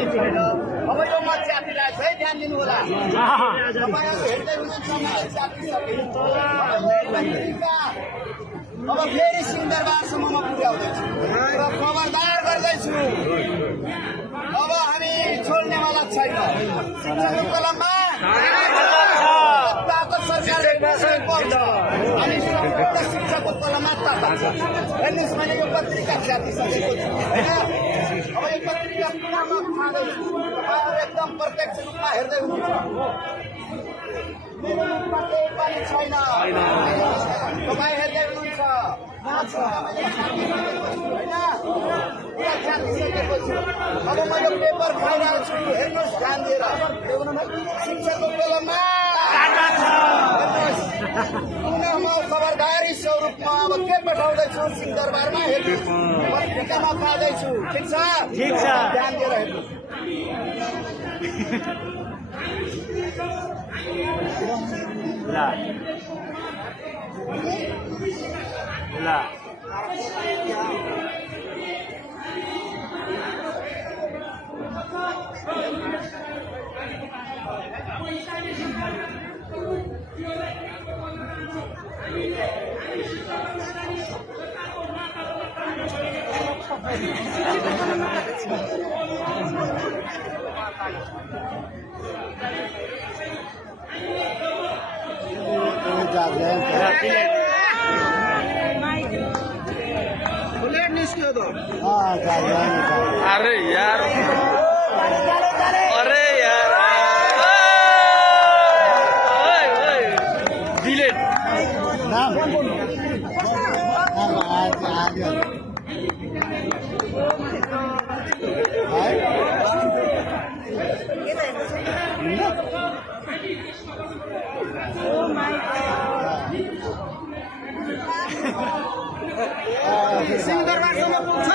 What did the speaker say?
अब यो मत जातिलाई चाहिँ ध्यान दिनु होला। तपाईँहरू हेर्दै हुनुहुन्छ जाति अब फेरि सिंहदरबारसम्म पुर्याउँदैछु र खबरदार गर्दैछु अब हामी छोड्नेवाला छैन। शिक्षाको कलममा सरकारले पर्छ अनि शिक्षाको कलममा हेर्नुहोस् मैले यो पत्रिका छापिसकेको छु होइन। अब यो पत्रिका पुनः खाँदैछु तपाईँहरू एकदम प्रत्यक्ष रूपमा हेर्दै हुनुहुन्छ। मेरो मुखमा केही पनि छैन तपाईँ हेर्दै हुनुहुन्छ होइन पुरा छापिसकेको छु। अब म यो पेपर खाइरहेको छु हेर्नुहोस् ध्यान दिएर। शिक्षाको कलममा पुनः म खबरदारी स्वरूपमा अब के पठाउँदैछु सिंहदरबारमा हेर्नुहोस् पत्रिकामा पाउँदैछु। ठिक छ ध्यान दिएर हेर्नुहोस्। बुलेट निस्क्यो तो अरे यार बुलेट नाम सिंहदरबारसम्म पुग्छ